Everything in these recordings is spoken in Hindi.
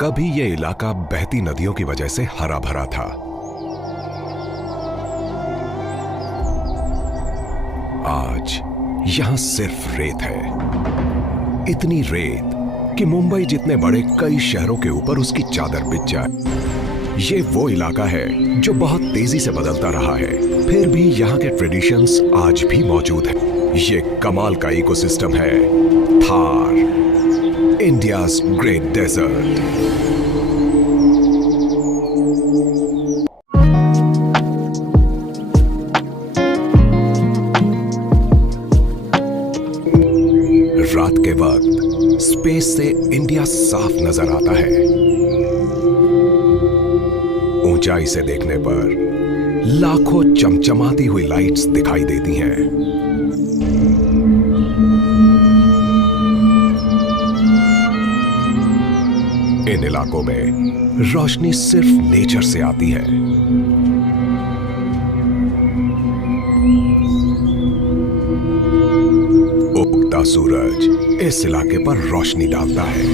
कभी ये इलाका बहती नदियों की वजह से हरा भरा था। आज यहां सिर्फ रेत है, इतनी रेत कि मुंबई जितने बड़े कई शहरों के ऊपर उसकी चादर बिछ जाए। ये वो इलाका है जो बहुत तेजी से बदलता रहा है, फिर भी यहाँ के ट्रेडिशंस आज भी मौजूद हैं। ये कमाल का इकोसिस्टम है थार, इंडियाज ग्रेट डेजर्ट। रात के वक्त स्पेस से इंडिया साफ नजर आता है। ऊंचाई से देखने पर लाखों चमचमाती हुई लाइट्स दिखाई देती हैं। इन इलाकों में रोशनी सिर्फ नेचर से आती है। उगता सूरज इस इलाके पर रोशनी डालता है।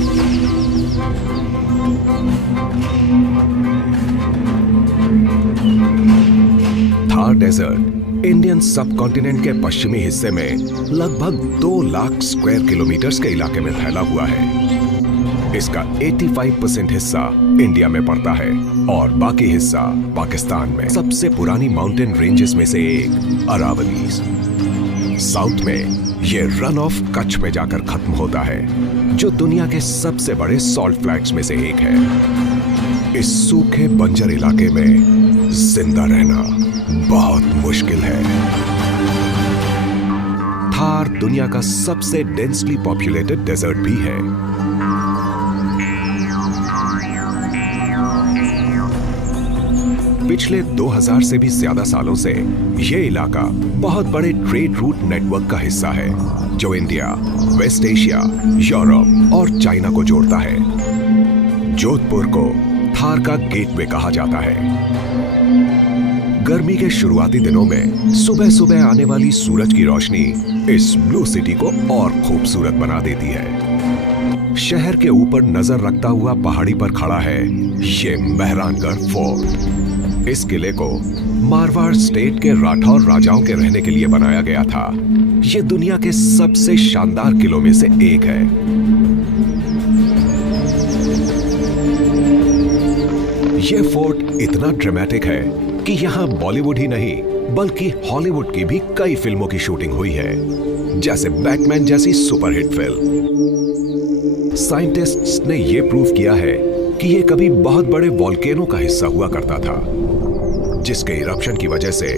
थार डेजर्ट इंडियन सब कॉन्टिनेंट के पश्चिमी हिस्से में लगभग 2 लाख स्क्वायर किलोमीटर के इलाके में फैला हुआ है। इसका 85% हिस्सा इंडिया में पड़ता है और बाकी हिस्सा पाकिस्तान में। सबसे पुरानी माउंटेन रेंजेस में से एक अरावलीज साउथ में ये रन ऑफ कच्छ में जाकर खत्म होता है, जो दुनिया के सबसे बड़े सॉल्ट फ्लैट्स में से एक है। इस सूखे बंजर इलाके में जिंदा रहना बहुत मुश्किल है। थार दुनिया का सबसे डेंसली पॉपुलेटेड डेजर्ट भी है। पिछले 2000 से भी ज्यादा सालों से यह इलाका बहुत बड़े ट्रेड रूट नेटवर्क का हिस्सा है, जो इंडिया, वेस्ट एशिया, यूरोप और चाइना को जोड़ता है। जोधपुर को थार का गेटवे कहा जाता है। गर्मी के शुरुआती दिनों में सुबह सुबह आने वाली सूरज की रोशनी इस ब्लू सिटी को और खूबसूरत बना देती है। शहर के ऊपर नजर रखता हुआ पहाड़ी पर खड़ा है ये मेहरानगढ़ फोर्ट। इस किले को मारवाड़ स्टेट के राठौर राजाओं के रहने के लिए बनाया गया था। ये दुनिया के सबसे शानदार किलों में से एक है। ये फोर्ट इतना ड्रामेटिक है कि यहाँ बॉलीवुड ही नहीं बल्कि हॉलीवुड की भी कई फिल्मों की शूटिंग हुई है, जैसे बैटमैन जैसी सुपरहिट फिल्म। साइंटिस्ट्स ने यह प्रूव किया है कि यह कभी बहुत बड़े वॉल्केनो का हिस्सा हुआ करता था, जिसके इरप्शन की वजह से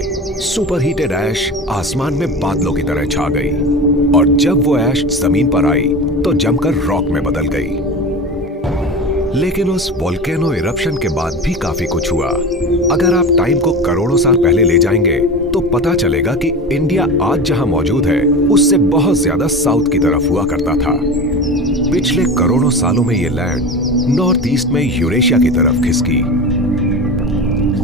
सुपरहीटेड ऐश आसमान में बादलों की तरह छा गई और जब वो ऐश जमीन पर आई तो जमकर रॉक में बदल गई। लेकिन उस वॉल्केनो इरप्शन के बाद भी काफी कुछ हुआ। अगर आप टाइम को करोड़ों साल पहले ले जाएंगे तो पता चलेगा कि इंडिया आज जहां मौजूद है उससे बहुत ज्यादा साउथ की तरफ हुआ करता था। पिछले करोड़ों सालों में ये लैंड नॉर्थ ईस्ट में यूरेशिया की तरफ खिसकी।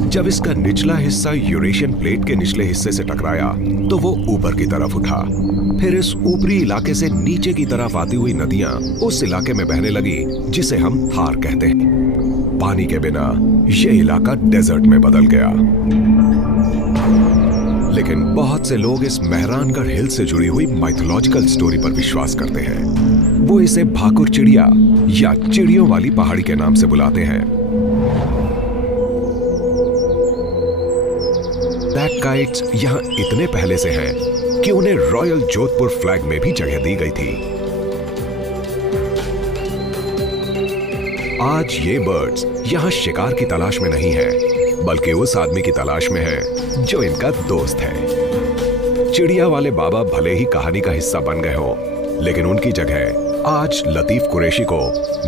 जब इसका निचला हिस्सा यूरेशियन प्लेट के निचले हिस्से से टकराया तो वो ऊपर की तरफ उठा। फिर इस ऊपरी इलाके से नीचे की तरफ आती हुई नदियां उस इलाके में बहने लगी जिसे हम थार कहते हैं। पानी के बिना ये इलाका डेजर्ट में बदल गया। लेकिन बहुत से लोग इस मेहरानगढ़ हिल से जुड़ी हुई माइथोलॉजिकल स्टोरी पर विश्वास करते हैं। वो इसे भाकुर चिड़िया या चिड़ियों वाली पहाड़ी के नाम से बुलाते हैं। ब्लैक काइट्स यहाँ इतने पहले से हैं कि उन्हें रॉयल जोधपुर फ्लैग में भी जगह दी गई थी। आज ये बर्ड्स यहाँ शिकार की तलाश में नहीं है, बल्कि उस आदमी की तलाश में है जो इनका दोस्त है। चिड़िया वाले बाबा भले ही कहानी का हिस्सा बन गए हो, लेकिन उनकी जगह आज लतीफ कुरैशी को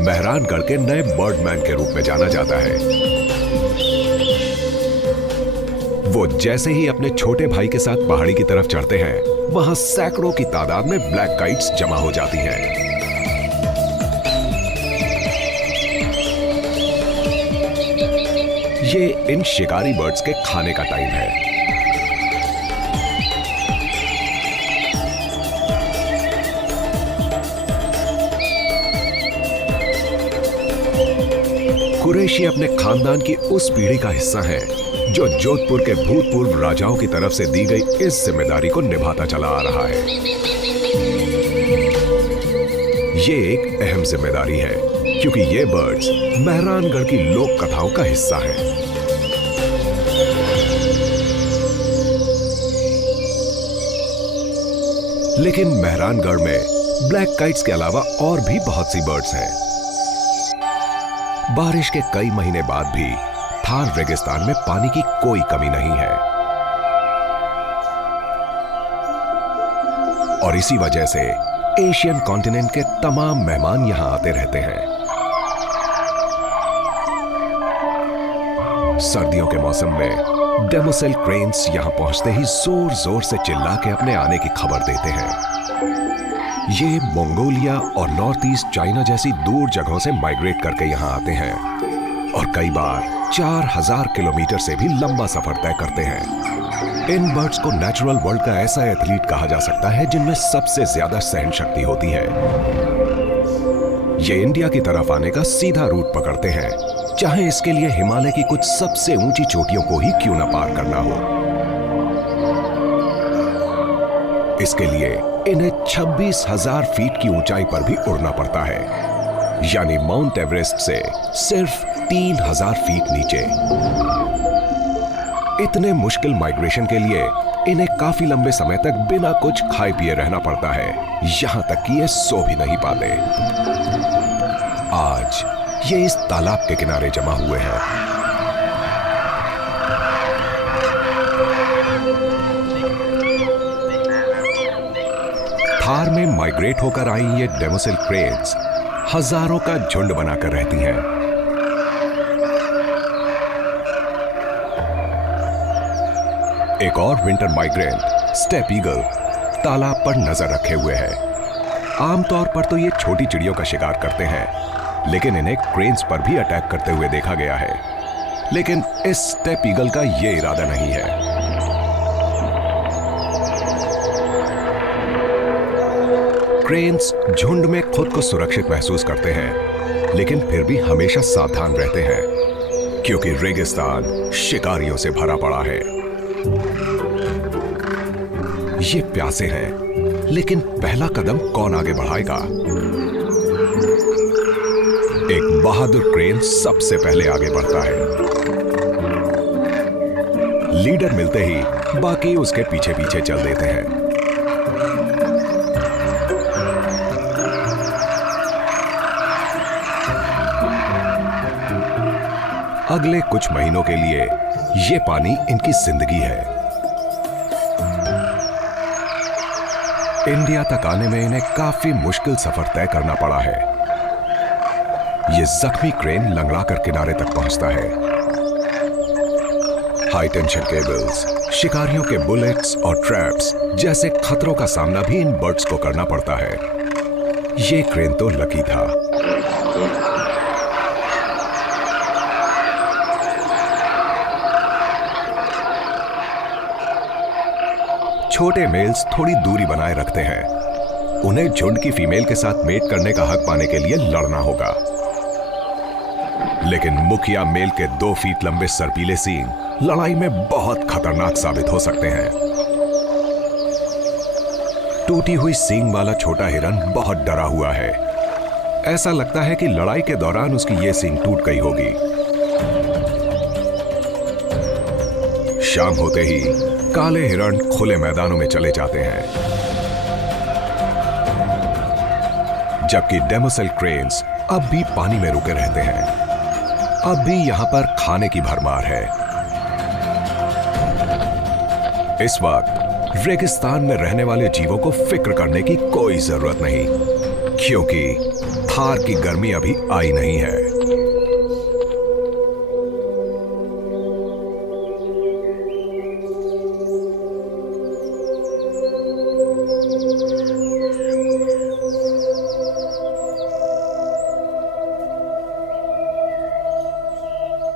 मेहरानगढ़ के नए बर्डमैन के रूप में जाना जाता है। वो जैसे ही अपने छोटे भाई के साथ पहाड़ी की तरफ चढ़ते हैं, वहां सैकड़ों की तादाद में ब्लैक काइट्स जमा हो जाती हैं। ये इन शिकारी बर्ड्स के खाने का टाइम है। कुरैशी अपने खानदान की उस पीढ़ी का हिस्सा है जो जोधपुर के भूतपूर्व राजाओं की तरफ से दी गई इस जिम्मेदारी को निभाता चला आ रहा है। ये एक अहम जिम्मेदारी है क्योंकि ये बर्ड्स मेहरानगढ़ की लोक कथाओं का हिस्सा है। लेकिन मेहरानगढ़ में ब्लैक काइट्स के अलावा और भी बहुत सी बर्ड्स हैं। बारिश के कई महीने बाद भी थार रेगिस्तान में पानी की कोई कमी नहीं है और इसी वजह से एशियन कॉन्टिनेंट के तमाम मेहमान यहां आते रहते हैं। सर्दियों के मौसम में डेमोसेल क्रेन्स यहां पहुंचते ही जोर जोर से चिल्ला के अपने आने की खबर देते हैं। ये मंगोलिया और नॉर्थ ईस्ट चाइना जैसी दूर जगहों से माइग्रेट करके यहां आते हैं और कई बार 4000 किलोमीटर से भी लंबा सफर तय करते हैं। इन बर्ड्स को नेचुरल वर्ल्ड का ऐसा एथलीट कहा जा सकता है जिनमें सबसे ज्यादा सहन शक्ति होती है। ये इंडिया की तरफ आने का सीधा रूट पकड़ते हैं, चाहे इसके लिए हिमालय की कुछ सबसे ऊंची चोटियों को ही क्यों न पार करना हो। इसके लिए इन्हें 26,000 फीट की ऊंचाई पर भी उड़ना पड़ता है, यानी माउंट एवरेस्ट से सिर्फ 3,000 फीट नीचे। इतने मुश्किल माइग्रेशन के लिए इन्हें काफी लंबे समय तक बिना कुछ खाए पिए रहना पड़ता है, यहां तक कि ये सो भी नहीं पाते। आज ये इस तालाब के किनारे जमा हुए हैं। थार में माइग्रेट होकर आई ये डेमोसेल क्रेन्स हजारों का झुंड बनाकर रहती हैं। एक और विंटर माइग्रेंट स्टेप ईगल तालाब पर नजर रखे हुए है। आमतौर पर तो ये छोटी चिड़ियों का शिकार करते हैं, लेकिन इन्हें क्रेन्स पर भी अटैक करते हुए देखा गया है। लेकिन इस स्टेप ईगल का ये इरादा नहीं है। क्रेन्स झुंड में खुद को सुरक्षित महसूस करते हैं, लेकिन फिर भी हमेशा सावधान रहते हैं क्योंकि रेगिस्तान शिकारियों से भरा पड़ा है। ये प्यासे हैं, लेकिन पहला कदम कौन आगे बढ़ाएगा? एक बहादुर क्रेन सबसे पहले आगे बढ़ता है। लीडर मिलते ही बाकी उसके पीछे पीछे चल देते हैं। अगले कुछ महीनों के लिए ये पानी इनकी जिंदगी है। इंडिया तक आने में इन्हें काफी मुश्किल सफर तय करना पड़ा है। ये जख्मी क्रेन लंगड़ा कर किनारे तक पहुंचता है। हाई टेंशन केबल्स, शिकारियों के बुलेट्स और ट्रैप्स जैसे खतरों का सामना भी इन बर्ड्स को करना पड़ता है। ये क्रेन तो लकी था। छोटे मेल्स थोड़ी दूरी बनाए रखते हैं। उन्हें झुंड की फीमेल के साथ मेट करने का हक पाने के लिए लड़ना होगा। लेकिन मुखिया मेल के 2 फीट लंबे सर्पीले सींग लड़ाई में बहुत खतरनाक साबित हो सकते हैं। टूटी हुई सींग वाला छोटा हिरन बहुत डरा हुआ है। ऐसा लगता है कि लड़ाई के दौरान उसकी ये सींग टूट गई होगी। शाम होते ही काले हिरण खुले मैदानों में चले जाते हैं, जबकि डेमोसेल क्रेन्स अब भी पानी में रुके रहते हैं। अब भी यहां पर खाने की भरमार है। इस वक्त रेगिस्तान में रहने वाले जीवों को फिक्र करने की कोई जरूरत नहीं, क्योंकि थार की गर्मी अभी आई नहीं है।